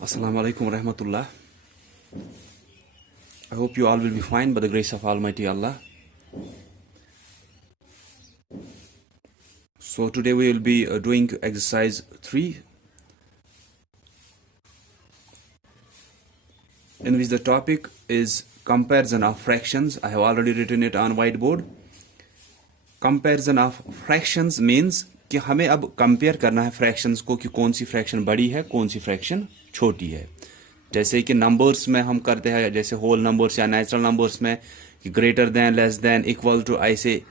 Assalamu alaikum rahmatullah. I hope you all will be fine by the grace of Almighty Allah. So today we will be doing exercise 3, in which the topic is comparison of fractions. I have already written it on whiteboard. Comparison of fractions means कि हमें अब compare करना है fractions को कि कौन सी fraction बड़ी है कौन सी फ्रैक्शन छोटी है। जैसे कि नंबर्स में हम करते हैं, जैसे होल नंबर्स या नेचुरल नंबर्स में कि greater than, less than, equal to, ऐसे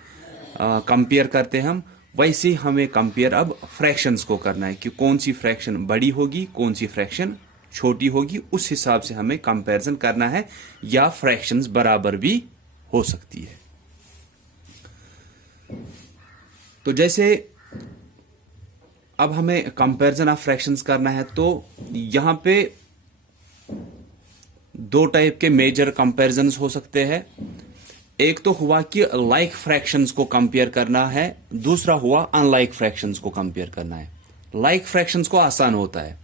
कंपेयर करते हैं हम, वैसे ही हमें कंपेयर अब फ्रैक्शंस को करना है कि कौन सी फ्रैक्शन बड़ी होगी कौन सी फ्रैक्शन छोटी होगी। उस हिसाब से हमें कंपैरिजन करना है, या फ्रैक्शंस बराबर भी हो सकती है। तो जैसे अब हमें कंपैरिजन ऑफ फ्रैक्शंस करना है, तो यहां पे दो टाइप के मेजर कंपैरिजन्स हो सकते हैं। एक तो हुआ कि लाइक फ्रैक्शंस को कंपेयर करना है, दूसरा हुआ अनलाइक फ्रैक्शंस को कंपेयर करना है। लाइक फ्रैक्शंस को आसान होता है।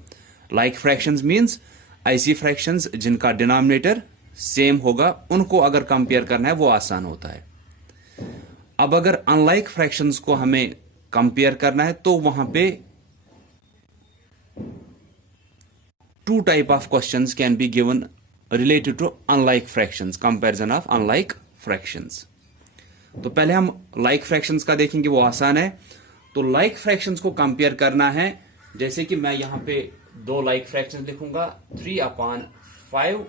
लाइक फ्रैक्शंस मींस ऐसी फ्रैक्शंस जिनका डिनोमिनेटर सेम होगा, उनको अगर कंपेयर करना है वो आसान होता है। अब अगर अनलाइक फ्रैक्शंस को हमें कंपेयर करना है, तो वहां पे two type of questions can be given related to unlike fractions, comparison of unlike fractions. तो पहले हम लाइक फ्रैक्शंस का देखेंगे, वो आसान है। तो लाइक फ्रैक्शंस को कंपेयर करना है, जैसे कि मैं यहां पे दो लाइक फ्रैक्शंस लिखूंगा, 3/5,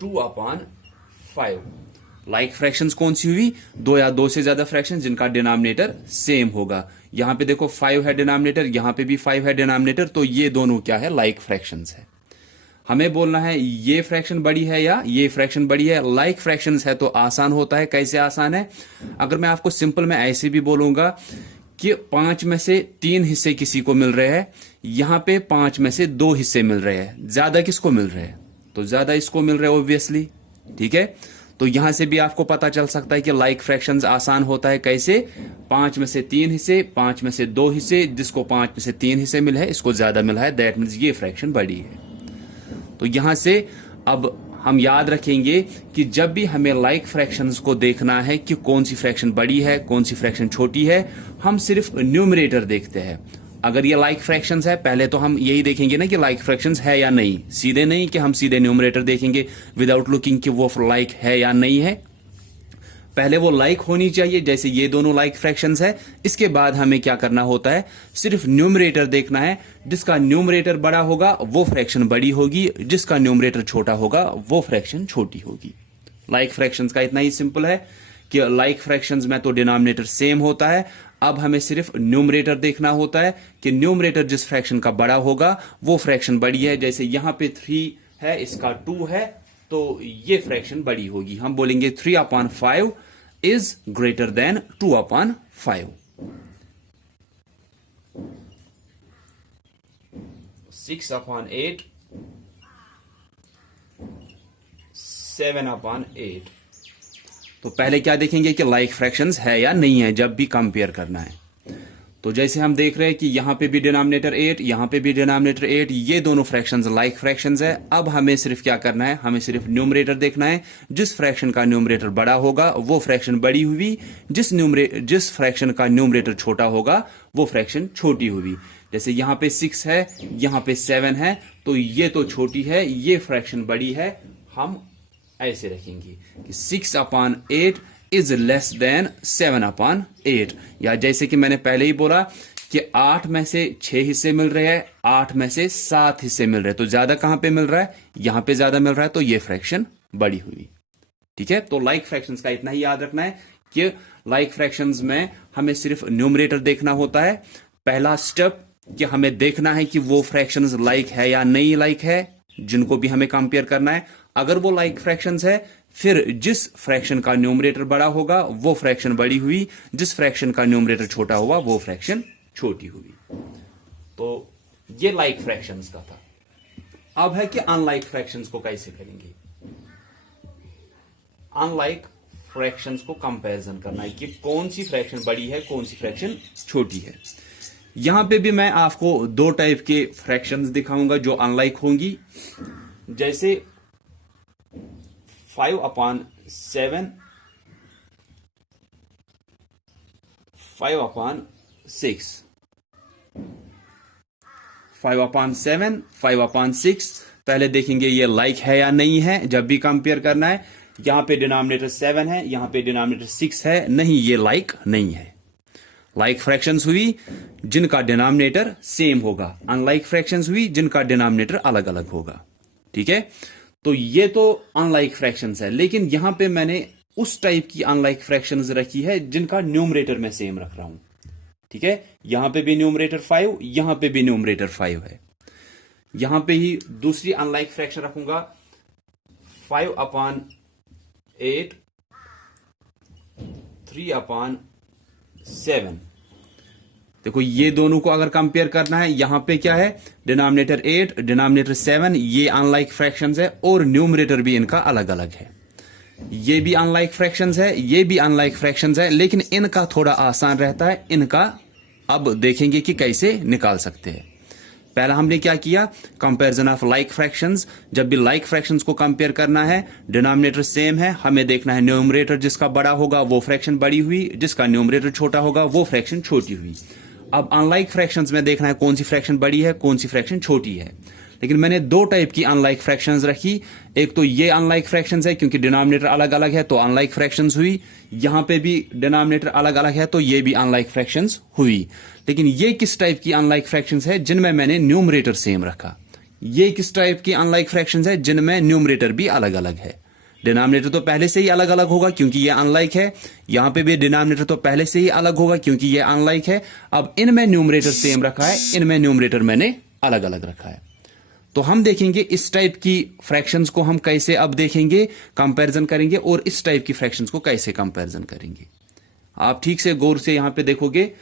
2/5। लाइक फ्रैक्शंस कौन सी हुई? दो या दो से ज्यादा फ्रैक्शन जिनका डिनोमिनेटर सेम होगा। यहां पे देखो 5 है डिनोमिनेटर, यहां पे भी 5 है डिनोमिनेटर, तो ये दोनों क्या है? लाइक फ्रैक्शंस है। हमें बोलना है ये फ्रैक्शन बड़ी है या ये फ्रैक्शन बड़ी है। लाइक फ्रैक्शंस है तो आसान होता है। कैसे आसान है? अगर मैं आपको सिंपल में ऐसे भी बोलूंगा कि 5 में से 3 हिस्से किसी को मिल रहे हैं, यहां पे 5 में से 2 हिस्से मिल रहे हैं, ज्यादा किसको मिल रहे हैं? तो ज्यादा इसको मिल रहे हैं ऑब्वियसली। ठीक है, तो यहां से भी आपको पता चल सकता है कि लाइक फ्रैक्शंस आसान होता है। कैसे? 5 में से 3 हिस्से, 5 में से 2 हिस्से, जिसको 5 में से 3 हिस्से मिले हैं इसको ज्यादा मिला है, दैट मीन्स ये फ्रैक्शन बड़ी है। तो यहां से अब हम याद रखेंगे कि जब भी हमें लाइक फ्रैक्शंस को देखना है कि कौन सी फ्रैक्शन बड़ी है कौन सी फ्रैक्शन छोटी है, हम सिर्फ न्यूमरेटर देखते हैं। अगर ये लाइक फ्रैक्शंस है, पहले तो हम यही देखेंगे ना कि लाइक फ्रैक्शंस है या नहीं, सीधे नहीं कि हम सीधे न्यूमरेटर देखेंगे विदाउट लुकिंग कि वो लाइक है या नहीं है। पहले वो लाइक होनी चाहिए, जैसे ये दोनों लाइक फ्रैक्शंस है। इसके बाद हमें क्या करना होता है? सिर्फ न्यूमरेटर देखना है। जिसका न्यूमरेटर बड़ा होगा वो फ्रैक्शन बड़ी होगी, जिसका न्यूमरेटर छोटा होगा वो फ्रैक्शन छोटी होगी। लाइक फ्रैक्शंस का इतना ही सिंपल है कि लाइक फ्रैक्शंस में तो डिनोमिनेटर सेम होता है। अब हमें सिर्फ न्यूमरेटर देखना होता है कि न्यूमरेटर जिस फ्रैक्शन का बड़ा होगा वो फ्रैक्शन बड़ी है। जैसे यहां पे 3 है, इसका 2 है, तो ये फ्रैक्शन बड़ी होगी। हम बोलेंगे 3/5 इज ग्रेटर देन 2/5। 6/8, 7/8। तो पहले क्या देखेंगे कि लाइक फ्रैक्शंस है या नहीं है जब भी कंपेयर करना है। तो जैसे हम देख रहे हैं कि यहां पे भी डिनोमिनेटर 8, यहां पे भी डिनोमिनेटर 8, ये दोनों फ्रैक्शंस लाइक फ्रैक्शंस है। अब हमें सिर्फ क्या करना है? हमें सिर्फ न्यूमरेटर देखना है। जिस फ्रैक्शन का न्यूमरेटर बड़ा होगा वो फ्रैक्शन बड़ी हुई, जिस फ्रैक्शन का न्यूमरेटर छोटा होगा वो फ्रैक्शन छोटी हुई। जैसे यहां पे 6 है, यहां पे 7 है, तो ये तो छोटी है, ये फ्रैक्शन बड़ी है। हम ऐसे रखेंगे कि 6/8 इज लेस देन 7/8। या जैसे कि मैंने पहले ही बोला कि 8 में से 6 हिस्से मिल रहे हैं, 8 में से 7 हिस्से मिल रहे हैं, तो ज्यादा कहां पे मिल रहा है? यहां पे ज्यादा मिल रहा है, तो ये फ्रैक्शन बड़ी हुई। ठीक है, तो लाइक फ्रैक्शंस का इतना ही याद रखना है कि लाइक फ्रैक्शंस में हमें सिर्फ न्यूमरेटर देखना होता है। पहला स्टेप कि हमें देखना है कि वो फ्रैक्शंस लाइक है या नहीं लाइक है, जिनको भी हमें कंपेयर करना है। अगर वो लाइक फ्रैक्शंस है, फिर जिस फ्रैक्शन का न्यूमरेटर बड़ा होगा वो फ्रैक्शन बड़ी हुई, जिस फ्रैक्शन का न्यूमरेटर छोटा हुआ वो फ्रैक्शन छोटी हुई। तो ये लाइक फ्रैक्शंस का था। अब है कि अनलाइक फ्रैक्शंस को कैसे करेंगे। अनलाइक फ्रैक्शंस को कंपैरिजन करना है कि कौन सी फ्रैक्शन बड़ी है कौन सी फ्रैक्शन छोटी है। यहां पे भी मैं आपको दो टाइप के फ्रैक्शंस दिखाऊंगा जो अनलाइक होंगी, जैसे 5/7, 5/6, 5/7, 5/6। पहले देखेंगे ये लाइक है या नहीं है। जब भी कंपेयर करना है, यहां पे डिनोमिनेटर 7 है, यहां पे डिनोमिनेटर 6 है, नहीं ये लाइक नहीं है। लाइक फ्रैक्शंस हुई जिनका डिनोमिनेटर सेम होगा, अनलाइक फ्रैक्शंस हुई जिनका डिनोमिनेटर अलग अलग होगा। ठीक है, तो ये तो अनलाइक फ्रैक्शंस है, लेकिन यहां पे मैंने उस टाइप की अनलाइक फ्रैक्शंस रखी है जिनका न्यूमरेटर मैं सेम रख रहा हूं। ठीक है, यहां पे भी न्यूमरेटर 5, यहां पे भी न्यूमरेटर 5 है। यहां पे ही दूसरी अनलाइक फ्रैक्शन रखूंगा 5/8, 3/7। देखो ये दोनों को अगर कंपेयर करना है, यहां पे क्या है, डिनोमिनेटर 8, डिनोमिनेटर 7, ये अनलाइक फ्रैक्शंस है और न्यूमरेटर भी इनका अलग अलग है। ये भी अनलाइक फ्रैक्शंस है, ये भी अनलाइक फ्रैक्शंस है, लेकिन इनका थोड़ा आसान रहता है। इनका अब देखेंगे कि कैसे निकाल सकते हैं। पहला हमने क्या किया, कंपैरिजन ऑफ लाइक फ्रैक्शंस। जब भी लाइक फ्रैक्शंस को कंपेयर करना है, डिनोमिनेटर सेम है, हमें देखना है न्यूमरेटर जिसका बड़ा होगा वो फ्रैक्शन बड़ी हुई, जिसका न्यूमरेटर छोटा होगा वो फ्रैक्शन छोटी हुई। अब अनलाइक फ्रैक्शंस में देखना है कौन सी फ्रैक्शन बड़ी है, कौन सी फ्रैक्शन छोटी है। लेकिन मैंने दो टाइप की अनलाइक फ्रैक्शंस रखी। एक तो ये अनलाइक फ्रैक्शंस है क्योंकि डिनोमिनेटर अलग अलग है तो अनलाइक फ्रैक्शंस हुई। यहां पे भी डिनोमिनेटर अलग अलग है तो ये भी अनलाइक फ्रैक्शंस हुई। लेकिन ये किस टाइप की अनलाइक फ्रैक्शंस है जिनमें मैंने न्यूमरेटर सेम रखा। ये किस टाइप की अनलाइक फ्रैक्शंस है जिनमें न्यूमरेटर भी अलग अलग है। डिनोमिनेटर तो पहले से ही अलग अलग होगा क्योंकि ये अनलाइक है। यहां पे भी डिनोमिनेटर तो पहले से ही अलग होगा क्योंकि ये अनलाइक है। अब इनमें न्यूमरेटर सेम रखा है, इनमें न्यूमरेटर मैंने अलग अलग रखा है। तो हम देखेंगे इस टाइप की फ्रैक्शंस को हम कैसे अब देखेंगे, कंपैरिजन करेंगे, और इस टाइप की फ्रैक्शंस को कैसे कंपैरिजन करेंगे। आप ठीक से गौर से यहां पे देखोगे।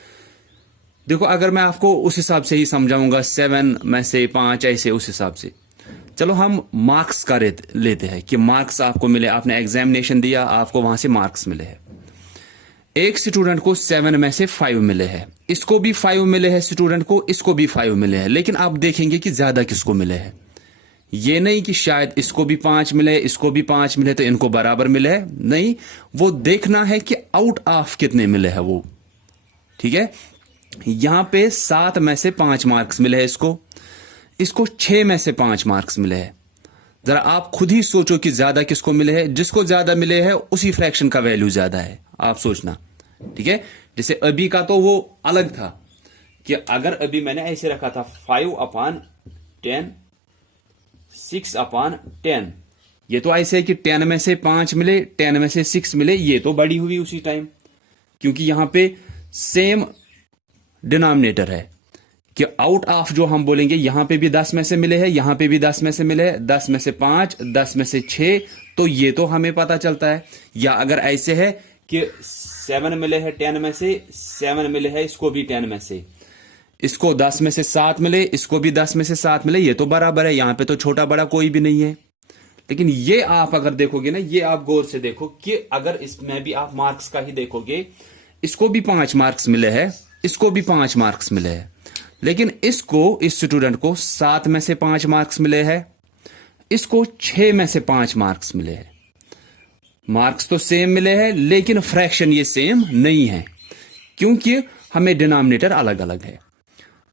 देखो अगर मैं आपको उस हिसाब से ही समझाऊंगा, 7 में से 5 ऐसे उस हिसाब से। चलो हम मार्क्स का लेते हैं कि मार्क्स आपको मिले, आपने एग्जामिनेशन दिया, आपको वहां से मार्क्स मिले हैं। एक स्टूडेंट को 7 में से 5 मिले हैं, इसको भी 5 मिले हैं स्टूडेंट को, इसको भी 5 मिले हैं। लेकिन आप देखेंगे कि ज्यादा किसको मिले हैं। ये नहीं कि शायद इसको भी 5 मिले, इसको भी 5 मिले तो इनको बराबर मिले हैं, नहीं। वो देखना है कि आउट ऑफ कितने मिले हैं वो। ठीक है, यहां पे 7 में से 5 मार्क्स मिले हैं इसको, इसको 6 में से 5 मार्क्स मिले हैं। जरा आप खुद ही सोचो कि ज्यादा किसको मिले हैं। जिसको ज्यादा मिले हैं उसी फ्रैक्शन का वैल्यू ज्यादा है, आप सोचना। ठीक है, जैसे अभी का तो वो अलग था कि अगर अभी मैंने ऐसे रखा था 5/10, 6/10, ये तो ऐसे है कि 10 में से 5 मिले, 10 में से 6 मिले, ये तो बड़ी हुई उसी टाइम क्योंकि यहां पे सेम डिनोमिनेटर है। कि आउट ऑफ जो हम बोलेंगे, यहां पे भी 10 में से मिले हैं, यहां पे भी 10 में से मिले हैं, 10 में से 5, 10 में से 6, तो ये तो हमें पता चलता है। या अगर ऐसे है कि 7 मिले हैं 10 में से, 7 मिले हैं इसको भी 10 में से, इसको 10 में से 7 मिले, इसको भी 10 में से 7 मिले, ये तो बराबर है। यहां पे तो छोटा बड़ा कोई भी नहीं है। लेकिन ये आप अगर देखोगे ना, ये आप गौर से देखो कि अगर इसमें भी आप मार्क्स का ही देखोगे, इसको भी 5 मार्क्स मिले हैं, इसको भी 5 मार्क्स मिले हैं, लेकिन इसको, इस स्टूडेंट को 7 में से 5 मार्क्स मिले हैं, इसको 6 में से 5 मार्क्स मिले हैं। मार्क्स तो सेम मिले हैं लेकिन फ्रैक्शन ये सेम नहीं है क्योंकि हमें डिनोमिनेटर अलग अलग है।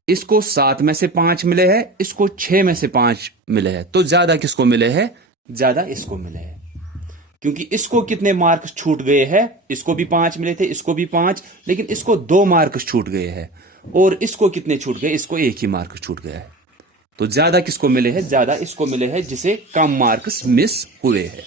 इसको 7 में से 5 मिले हैं, इसको 6 में से 5 मिले हैं, तो ज्यादा किसको मिले हैं, ज्यादा इसको मिले हैं। क्योंकि इसको कितने मार्क्स छूट गए हैं, इसको भी 5 मिले थे, इसको भी 5, लेकिन इसको 2 मार्क्स छूट गए हैं। और इसको कितने छूट गए, इसको 1 ही मार्क छूट गया है। तो ज्यादा किसको मिले हैं, ज्यादा इसको मिले हैं जिसे कम मार्क्स मिस हुए हैं।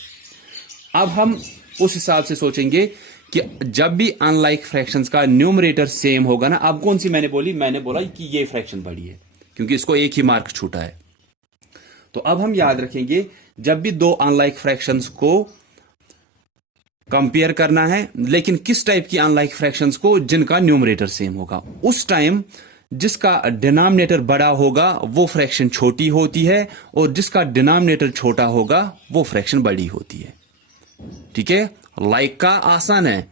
अब हम उस हिसाब से सोचेंगे कि जब भी अनलाइक फ्रैक्शंस का न्यूमरेटर सेम होगा ना, अब कौन सी मैंने बोली, मैंने बोला कि ये फ्रैक्शन बड़ी है क्योंकि इसको 1 ही मार्क छूटा है। तो अब हम याद रखेंगे जब भी 2 अनलाइक फ्रैक्शंस को कंपेयर करना है, लेकिन किस टाइप की अनलाइक फ्रैक्शंस को, जिनका न्यूमरेटर सेम होगा, उस टाइम जिसका डिनोमिनेटर बड़ा होगा वो फ्रैक्शन छोटी होती है और जिसका डिनोमिनेटर छोटा होगा वो फ्रैक्शन बड़ी होती है। ठीक है, लाइक का आसान है,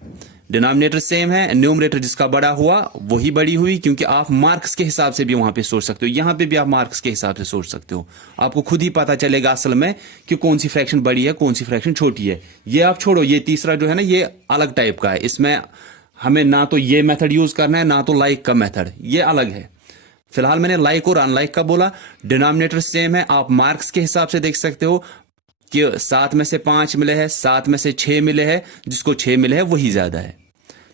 डिनोमिनेटर सेम है, न्यूमरेटर जिसका बड़ा हुआ वही बड़ी हुई, क्योंकि आप मार्क्स के हिसाब से भी वहां पे सोच सकते हो, यहां पे भी आप मार्क्स के हिसाब से सोच सकते हो। आपको खुद ही पता चलेगा असल में कि कौन सी फ्रैक्शन बड़ी है, कौन सी फ्रैक्शन छोटी है। ये आप छोड़ो, ये तीसरा जो है ना, ये अलग टाइप का है। इसमें हमें ना तो ये मेथड यूज करना है, ना तो लाइक का मेथड, ये अलग है। फिलहाल मैंने लाइक और अनलाइक का बोला। डिनोमिनेटर सेम है, आप मार्क्स के हिसाब से देख सकते हो कि 7 में से 5 मिले हैं, 7 में से 6 मिले हैं, जिसको 6 मिले हैं वही ज्यादा है।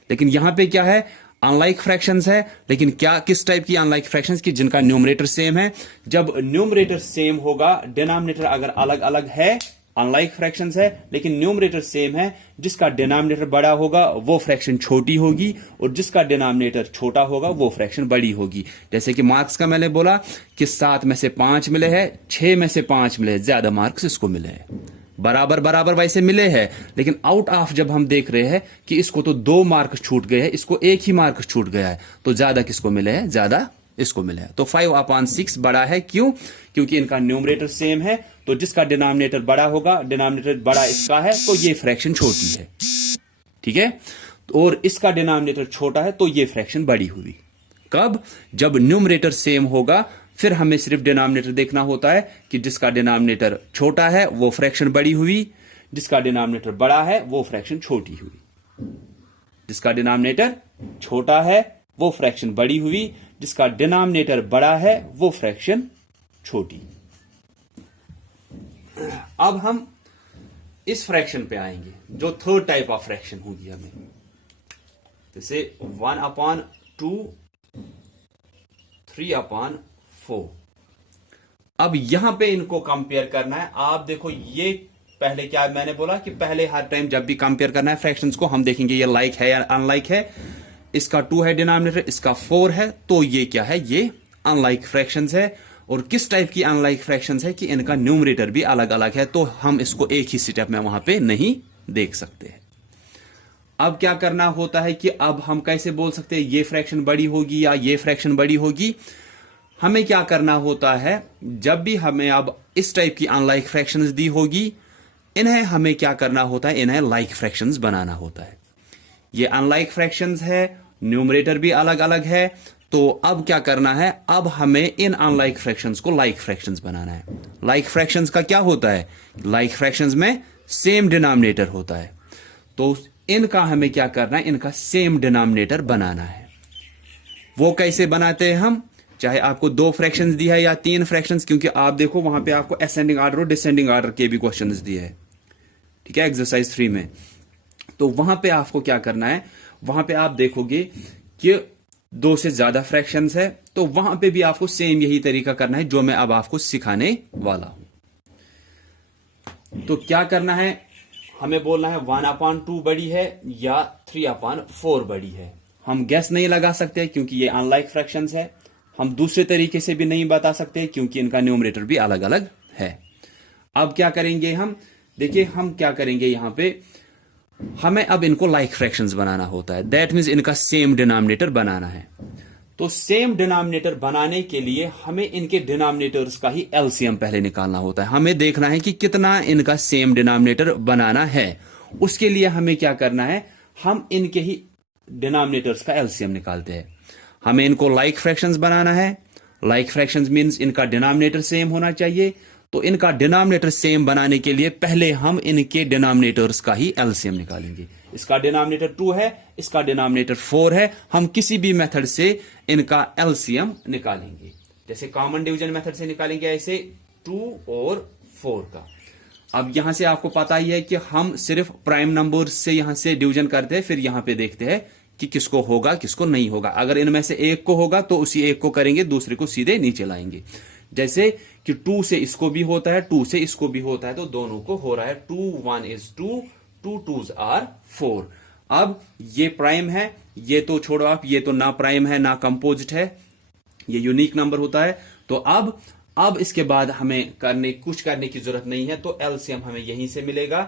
लेकिन यहां पे क्या है, अनलाइक फ्रैक्शंस है। लेकिन क्या, किस टाइप की अनलाइक फ्रैक्शंस की, जिनका न्यूमरेटर सेम है। जब न्यूमरेटर सेम होगा, डिनोमिनेटर अगर अलग अलग है, अनलाइक फ्रैक्शंस है, लेकिन न्यूमरेटर सेम है, जिसका डिनोमिनेटर बड़ा होगा वो फ्रैक्शन छोटी होगी, और जिसका डिनोमिनेटर छोटा होगा वो फ्रैक्शन बड़ी होगी। जैसे कि मार्क्स का मैंने बोला कि 7 में से 5 मिले हैं, 6 में से 5 मिले हैं, ज्यादा मार्क्स इसको मिले हैं। बराबर बराबर वैसे मिले हैं, लेकिन आउट ऑफ जब हम देख रहे हैं कि इसको तो 2 मार्क्स छूट गए हैं, इसको 1 ही मार्क्स छूट गया है, तो ज्यादा किसको मिले हैं, ज्यादा इसको मिले हैं। तो 5/6 बड़ा है, क्यों? क्योंकि इनका न्यूमरेटर सेम है, तो जिसका डिनोमिनेटर बड़ा होगा, डिनोमिनेटर बड़ा इसका है, तो ये फ्रैक्शन छोटी है, ठीक है। और इसका डिनोमिनेटर छोटा है, तो ये फ्रैक्शन बड़ी हुई। कब? जब न्यूमरेटर सेम होगा, फिर हमें सिर्फ डिनोमिनेटर देखना होता है कि जिसका डिनोमिनेटर छोटा है वो फ्रैक्शन बड़ी हुई, जिसका डिनोमिनेटर बड़ा है वो फ्रैक्शन छोटी हुई। जिसका डिनोमिनेटर छोटा है वो फ्रैक्शन बड़ी हुई, जिसका डिनोमिनेटर बड़ा है वो फ्रैक्शन छोटी। अब हम इस फ्रैक्शन पे आएंगे जो थर्ड टाइप ऑफ फ्रैक्शन होगी हमें, जैसे 1/2, 3/4। अब यहां पे इनको कंपेयर करना है। आप देखो, ये पहले क्या मैंने बोला कि पहले हर टाइम जब भी कंपेयर करना है फ्रैक्शंस को, हम देखेंगे ये लाइक है या अनलाइक है। इसका 2 है डिनोमिनेटर, इसका 4 है, तो ये क्या है, ये अनलाइक फ्रैक्शंस है। और किस टाइप की अनलाइक फ्रैक्शंस है कि इनका न्यूमरेटर भी अलग अलग है, तो हम इसको एक ही स्टेप में वहां पे नहीं देख सकते हैं। अब क्या करना होता है कि अब हम कैसे बोल सकते हैं ये फ्रैक्शन बड़ी होगी या ये फ्रैक्शन बड़ी होगी। हमें क्या करना होता है, जब भी हमें अब इस टाइप की अनलाइक फ्रैक्शंस दी होगी, इन्हें हमें क्या करना होता है, इन्हें लाइक फ्रैक्शंस बनाना होता है। ये अनलाइक फ्रैक्शंस है, न्यूमरेटर भी अलग अलग है, तो अब क्या करना है, अब हमें इन अनलाइक फ्रैक्शंस को लाइक फ्रैक्शंस बनाना है। लाइक फ्रैक्शंस का क्या होता है, लाइक फ्रैक्शंस में सेम डिनोमिनेटर होता है, तो इनका हमें क्या करना है, इनका सेम डिनोमिनेटर बनाना है। वो कैसे बनाते हैं हम, चाहे आपको 2 फ्रैक्शंस दिया है या 3 फ्रैक्शंस, क्योंकि आप देखो वहां पे आपको असेंडिंग ऑर्डर और डिसेंडिंग ऑर्डर के भी क्वेश्चंस दिए हैं, ठीक है, एक्सरसाइज 3 में। तो वहां पे आपको क्या करना है, वहां पे आप देखोगे कि 2 से ज्यादा फ्रैक्शंस है, तो वहां पे भी आपको सेम यही तरीका करना है जो मैं अब आपको सिखाने वाला हूं। तो क्या करना है, हमें बोलना है 1/2 बड़ी है या 3/4 बड़ी है। हम गैस नहीं लगा सकते क्योंकि ये अनलाइक फ्रैक्शंस है। हम दूसरे तरीके से भी नहीं बता सकते क्योंकि इनका न्यूमरेटर भी अलग अलग है। अब क्या करेंगे हम, देखिए हम क्या करेंगे, यहां पे हमें अब इनको लाइक फ्रैक्शंस बनाना होता है। दैट मीन्स इनका सेम डिनोमिनेटर बनाना है। तो सेम डिनोमिनेटर बनाने के लिए हमें इनके डिनोमिनेटर्स का ही एलसीएम पहले निकालना होता है। हमें देखना है कि कितना इनका सेम डिनोमिनेटर बनाना है। उसके लिए हमें क्या करना है, हम इनके ही डिनोमिनेटर्स का एलसीएम निकालते हैं। हमें इनको लाइक फ्रैक्शंस बनाना है। लाइक फ्रैक्शंस मीन्स इनका डिनोमिनेटर सेम होना चाहिए। तो इनका डिनोमिनेटर सेम बनाने के लिए पहले हम इनके डिनोमिनेटर्स का ही एलसीएम निकालेंगे। इसका डिनोमिनेटर 2 है, इसका डिनोमिनेटर 4 है। हम किसी भी मेथड से इनका एलसीएम निकालेंगे, जैसे कॉमन डिवीजन मेथड से निकालेंगे, ऐसे 2 और 4 का। अब यहां से आपको पता ही है कि हम सिर्फ प्राइम नंबर से यहां से डिवीजन करते हैं, फिर यहां पे देखते हैं कि किसको होगा किसको नहीं होगा। अगर इनमें से एक को होगा तो उसी एक को करेंगे, दूसरे को सीधे नीचे लाएंगे। जैसे कि 2 से इसको भी होता है, 2 से इसको भी होता है, तो दोनों को हो रहा है 2 1 is 2, 2 2s are 4। अब ये प्राइम है, ये तो छोड़ो आप, ये तो ना प्राइम है ना कंपोजिट है, ये यूनिक नंबर होता है। तो अब इसके बाद हमें कुछ करने की जरूरत नहीं है, तो एलसीएम हमें यहीं से मिलेगा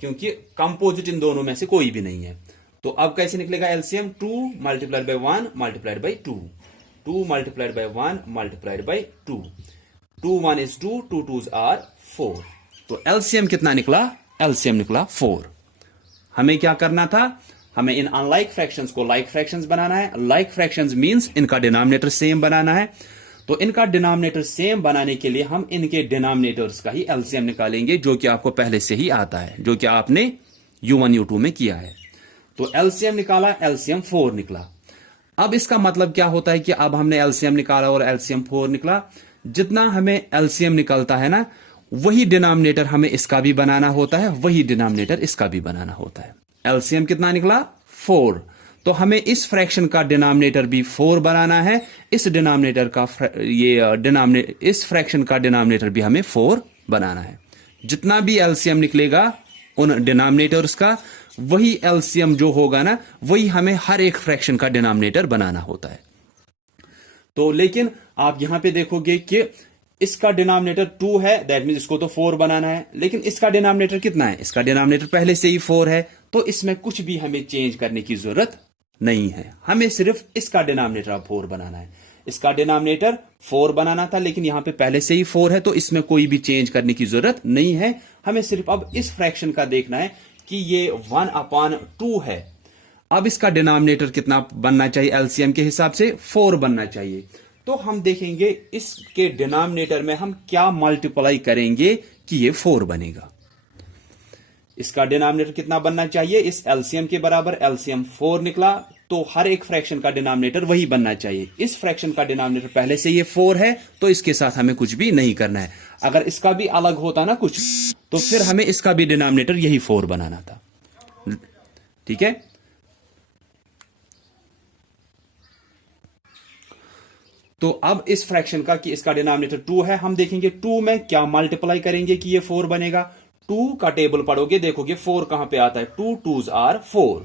क्योंकि कंपोजिट इन दोनों में से कोई भी नहीं है। तो अब कैसे निकलेगा LCM, 2 multiplied by 1 multiplied by 2, 2 multiplied by 1 multiplied by 2, 2 1 is 2, 2 2s are 4। तो एलसीएम कितना निकला, एलसीएम निकला 4। हमें क्या करना था, हमें इन अनलाइक फ्रैक्शंस को लाइक फ्रैक्शंस बनाना है। लाइक फ्रैक्शंस मींस इनका डिनोमिनेटर सेम बनाना है। तो इनका डिनोमिनेटर सेम बनाने के लिए हम इनके डिनोमिनेटर्स का ही एलसीएम निकालेंगे, जो कि आपको पहले से ही आता है, जो कि आपने U1 U2 में किया है। तो एलसीएम निकाला, एलसीएम 4 निकला। अब इसका मतलब क्या होता है कि अब हमने एलसीएम निकाला और एलसीएम 4 निकला। जितना हमें एलसीएम निकलता है ना, वही डिनोमिनेटर हमें इसका भी बनाना होता है, वही डिनोमिनेटर इसका भी बनाना होता है। एलसीएम कितना निकला? 4। तो हमें इस फ्रैक्शन का डिनोमिनेटर भी 4 बनाना है, इस डिनोमिनेटर का इस फ्रैक्शन का डिनोमिनेटर भी हमें 4 बनाना है। जितना भी एलसीएम निकलेगा उन डिनोमिनेटर्स का, वही एलसीएम जो होगा ना, वही हमें हर एक फ्रैक्शन का डिनोमिनेटर बनाना होता है। तो लेकिन आप यहां पे देखोगे कि इसका डिनोमिनेटर 2 है, दैट मीन इसको तो 4 बनाना है, लेकिन इसका डिनोमिनेटर कितना है? इसका डिनोमिनेटर पहले से ही 4 है, तो इसमें कुछ भी हमें चेंज करने की जरूरत नहीं है। हमें सिर्फ इसका डिनोमिनेटर अब 4 बनाना है। इसका डिनोमिनेटर 4 बनाना था, लेकिन यहां पे पहले से ही 4 है, तो इसमें कोई भी चेंज करने की जरूरत नहीं है। हमें सिर्फ अब इस फ्रैक्शन का देखना है कि ये 1/2 है। अब इसका डिनोमिनेटर कितना बनना चाहिए? एलसीएम के हिसाब से 4 बनना चाहिए। तो हम देखेंगे इसके डिनोमिनेटर में हम क्या मल्टीप्लाई करेंगे कि ये 4 बनेगा। इसका डिनोमिनेटर कितना बनना चाहिए? इस एलसीएम के बराबर। एलसीएम 4 निकला, तो हर एक फ्रैक्शन का डिनोमिनेटर वही बनना चाहिए। इस फ्रैक्शन का डिनोमिनेटर पहले से ये 4 है, तो इसके साथ हमें कुछ भी नहीं करना है। अगर इसका भी अलग होता ना कुछ, तो फिर हमें इसका भी डिनोमिनेटर यही 4 बनाना था। ठीक है। तो अब इस फ्रैक्शन का कि इसका डिनोमिनेटर 2 है, हम देखेंगे 2 में क्या मल्टीप्लाई करेंगे कि ये 4 बनेगा। 2 का टेबल पढ़ोगे, देखोगे 4 कहां पे आता है? 2 2s are 4।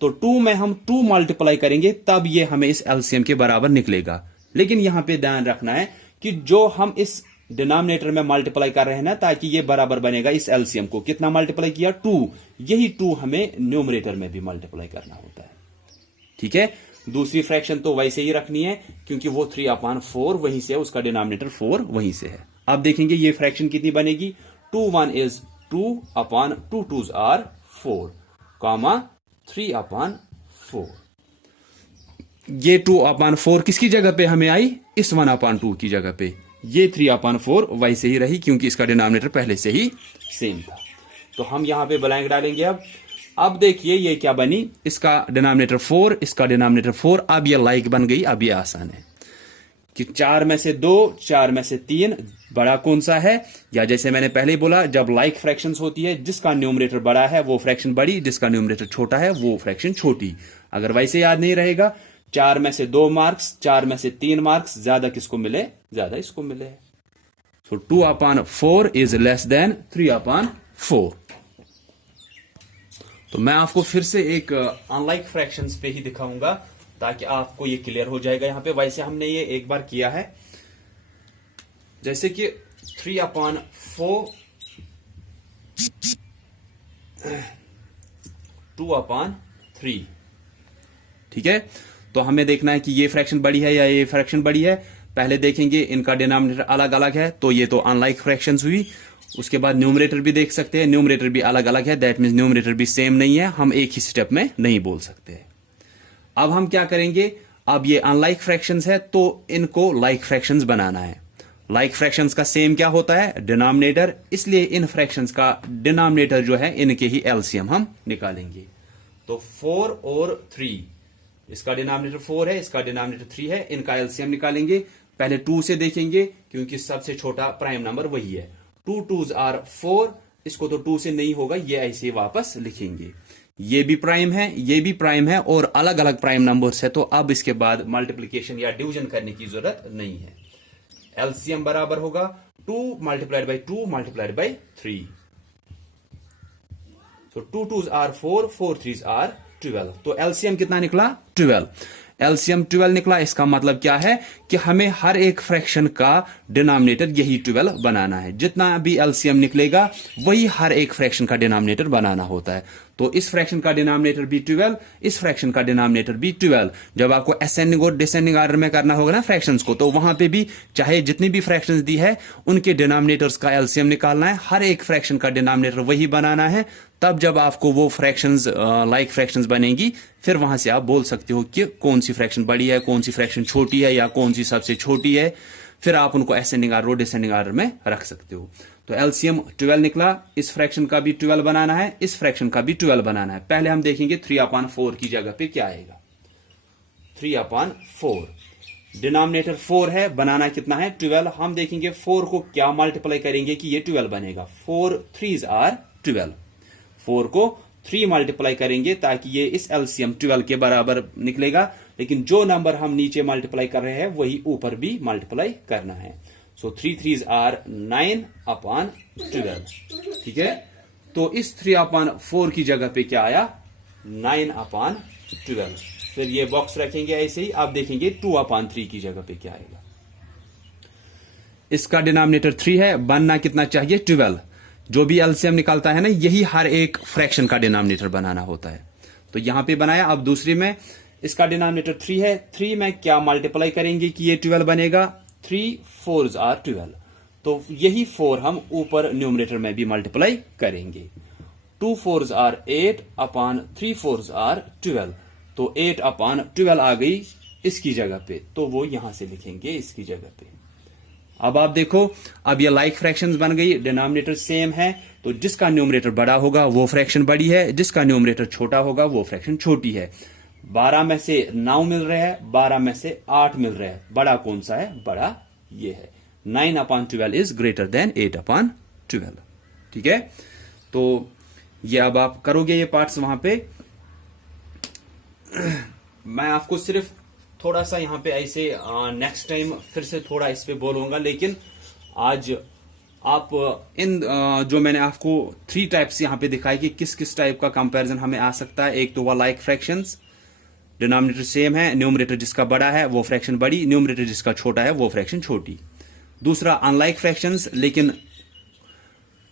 तो 2 में हम 2 मल्टीप्लाई करेंगे, तब ये हमें इस एलसीएम के बराबर निकलेगा। लेकिन यहां पे ध्यान रखना है कि जो हम इस डिनोमिनेटर में मल्टीप्लाई कर रहे हैं ना, ताकि ये बराबर बनेगा इस एलसीएम को। कितना मल्टीप्लाई किया? 2। यही 2 हमें न्यूमरेटर में भी मल्टीप्लाई करना होता है। ठीक है। दूसरी फ्रैक्शन तो वैसे ही रखनी है, क्योंकि वो 3/4 वहीं से है, उसका डिनोमिनेटर 4 वहीं से है। अब देखेंगे ये फ्रैक्शन कितनी बनेगी। 2 1 is 2/2 2s are 4, 3/4। ये 2/4 किसकी जगह पे हमें आई? इस 1/2 की जगह पे। ये 3/4 वैसे ही रही, क्योंकि इसका डिनोमिनेटर पहले से ही सेम था। तो हम यहां पे ब्लैंक डालेंगे। अब देखिए ये क्या बनी। इसका डिनोमिनेटर 4, इसका डिनोमिनेटर 4। अब ये लाइक बन गई। अब ये आसान है कि 4 में से 2, 4 में से 3 बड़ा कौन सा है? या जैसे मैंने पहले ही बोला, जब लाइक फ्रैक्शंस होती है, जिसका न्यूमरेटर बड़ा है वो फ्रैक्शन बड़ी, जिसका न्यूमरेटर छोटा है वो फ्रैक्शन छोटी। अगर वैसे याद नहीं रहेगा, 4 में से 2 मार्क्स, 4 में से 3 मार्क्स, ज्यादा किसको मिले? ज्यादा इसको मिले। सो 2/4 इज लेस देन 3/4। तो मैं आपको फिर से एक अनलाइक फ्रैक्शंस पे ही दिखाऊंगा, ताकि आपको ये क्लियर हो जाएगा। यहां पे वैसे हमने ये एक बार किया है, जैसे कि 3/4 2/3। ठीक है। तो हमें देखना है कि ये फ्रैक्शन बड़ी है या ये फ्रैक्शन बड़ी है। पहले देखेंगे इनका डिनोमिनेटर अलग अलग है, तो ये तो अनलाइक फ्रैक्शंस हुई। उसके बाद न्यूमरेटर भी देख सकते हैं, न्यूमरेटर भी अलग अलग है, दैट मीन्स न्यूमरेटर भी सेम नहीं है। हम एक ही स्टेप में नहीं बोल सकते। अब हम क्या करेंगे? अब ये अनलाइक फ्रैक्शंस है, तो इनको लाइक फ्रैक्शंस बनाना है। लाइक फ्रैक्शंस का सेम क्या होता है? डिनोमिनेटर। इसलिए इन फ्रैक्शंस का डिनोमिनेटर जो है, इनके ही एलसीएम हम निकालेंगे। तो 4 और 3, इसका डिनोमिनेटर 4 है, इसका डिनोमिनेटर 3 है, इनका एलसीएम निकालेंगे। पहले 2 से देखेंगे, क्योंकि सबसे छोटा प्राइम नंबर वही है। 2 2s are 4। इसको तो 2 से नहीं होगा, ये ऐसे वापस लिखेंगे। ये भी प्राइम है, ये भी प्राइम है, और अलग अलग प्राइम नंबर्स है। तो अब इसके बाद मल्टीप्लीकेशन या डिवीजन करने की जरूरत नहीं है। एलसीएम बराबर होगा 2 × 2 × 3। तो 2 2s are 4, 4 3s are 12। तो एलसीएम कितना निकला? 12। एलसीएम 12 निकला। इसका मतलब क्या है कि हमें हर एक फ्रैक्शन का डिनोमिनेटर यही 12 बनाना है। जितना भी एलसीएम निकलेगा, वही हर एक फ्रैक्शन का डिनोमिनेटर बनाना होता है। तो इस फ्रैक्शन का डिनोमिनेटर भी 12, इस फ्रैक्शन का डिनोमिनेटर भी 12। जब आपको असेंडिंग और डिसेंडिंग ऑर्डर में करना होगा ना फ्रैक्शंस को, तो वहां पे भी चाहे जितनी भी फ्रैक्शंस दी है, उनके डिनोमिनेटर्स का एलसीएम निकालना है। हर एक फ्रैक्शन का डिनोमिनेटर वही बनाना है, तब जब आपको वो फ्रैक्शंस लाइक फ्रैक्शंस बनेंगी, फिर वहां से आप बोल सकते हो कि कौन सी फ्रैक्शन बड़ी है, कौन सी फ्रैक्शन छोटी है, या कौन सी सबसे छोटी है। फिर आप उनको असेंडिंग आर्डर और डिसेंडिंग आर्डर में रख सकते हो। तो एलसीएम 12 निकला, इस फ्रैक्शन का भी 12 बनाना है, इस फ्रैक्शन का भी 12 बनाना है। पहले हम देखेंगे 3/4 की जगह पे क्या आएगा। 3/4 डिनोमिनेटर 4 है, बनाना कितना है 12। हम देखेंगे 4 को क्या मल्टीप्लाई करेंगे कि ये 12 बनेगा। 4 3s आर 12। 4 को 3 मल्टीप्लाई करेंगे ताकि ये इस एलसीएम 12 के बराबर निकलेगा, लेकिन जो नंबर हम नीचे मल्टीप्लाई कर रहे हैं वही ऊपर भी मल्टीप्लाई करना है। सो 3 3s आर 9/12। ठीक है, तो इस 3/4 की जगह पे क्या आया 9/12। फिर ये बॉक्स रखेंगे ऐसे ही। आप देखेंगे 2/3 की जगह पे क्या आएगा। इसका डिनोमिनेटर 3 है, बनना कितना चाहिए 12। जो भी एलसीएम निकालता है ना, यही हर एक फ्रैक्शन का डिनोमिनेटर बनाना होता है। तो यहां पे बनाया। अब दूसरी में इसका डिनोमिनेटर 3 है, 3 में क्या मल्टीप्लाई करेंगे कि ये 12 बनेगा। 3 4s आर 12। तो यही 4 हम ऊपर न्यूमरेटर में भी मल्टीप्लाई करेंगे। 2 4s आर 8/3 4s आर 12। तो 8/12 आ गई इसकी जगह पे, तो वो यहां से लिखेंगे इसकी जगह पे। अब आप देखो, अब ये लाइक फ्रैक्शंस बन गई, डिनोमिनेटर सेम है, तो जिसका न्यूमरेटर बड़ा होगा वो फ्रैक्शन बड़ी है, जिसका न्यूमरेटर छोटा होगा वो फ्रैक्शन छोटी है। 12 में से 9 मिल रहे हैं, 12 में से 8 मिल रहे हैं, बड़ा कौन सा है, बड़ा ये है। 9/12 इज ग्रेटर देन 8/12। ठीक है, तो ये अब आप करोगे ये पार्ट्स वहां पे। मैं आपको सिर्फ थोड़ा सा यहां पे ऐसे नेक्स्ट टाइम फिर से थोड़ा इस पे बोलूंगा, लेकिन आज आप इन जो मैंने आपको 3 टाइप्स यहां पे दिखाई कि किस किस टाइप का कंपैरिजन हमें आ सकता है। एक तो वो लाइक फ्रैक्शंस, डिनोमिनेटर सेम है, न्यूमरेटर जिसका बड़ा है वो फ्रैक्शन बड़ी, न्यूमरेटर जिसका छोटा है वो फ्रैक्शन छोटी। दूसरा अनलाइक फ्रैक्शंस, लेकिन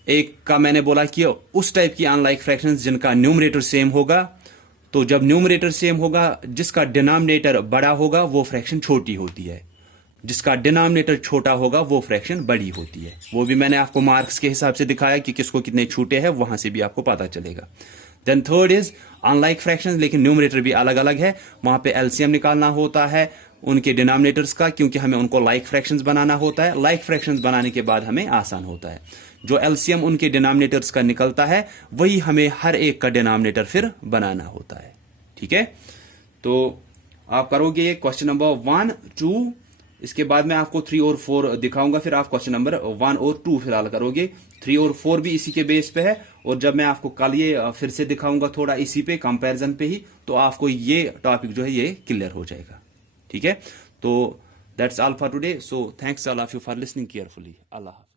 एक का मैंने बोला कि उस टाइप की अनलाइक फ्रैक्शंस जिनका न्यूमरेटर सेम होगा। तो जब न्यूमरेटर सेम होगा, जिसका डिनोमिनेटर बड़ा होगा वो फ्रैक्शन छोटी होती है, जिसका डिनोमिनेटर छोटा होगा वो फ्रैक्शन बड़ी होती है। वो भी मैंने आपको मार्क्स के हिसाब से दिखाया कि किसको कितने छूटे हैं, वहां से भी आपको पता चलेगा। Then third is unlike fractions, लेकिन न्यूमरेटर भी अलग अलग है, वहां पे एलसीएम निकालना होता है उनके डिनोमिनेटर्स का, क्योंकि हमें उनको लाइक फ्रैक्शंस बनाना होता है। लाइक फ्रैक्शंस बनाने के बाद हमें आसान होता है। जो एलसीएम उनके डिनोमिनेटर्स का निकलता है वही हमें हर एक का डिनोमिनेटर फिर बनाना होता है। ठीक है, तो आप करोगे क्वेश्चन नंबर 1 2, इसके बाद मैं आपको 3 और 4 दिखाऊंगा, फिर आप क्वेश्चन नंबर 1 और 2 फिलहाल करोगे। 3 और 4 भी इसी के बेस पे है, और जब मैं आपको कल ये फिर से दिखाऊंगा थोड़ा इसी पे कंपैरिजन पे ही, तो आपको ये टॉपिक जो है ये क्लियर हो जाएगा। ठीक है, तो that's all for today. So thanks all of you for listening carefully. Allah Hafiz.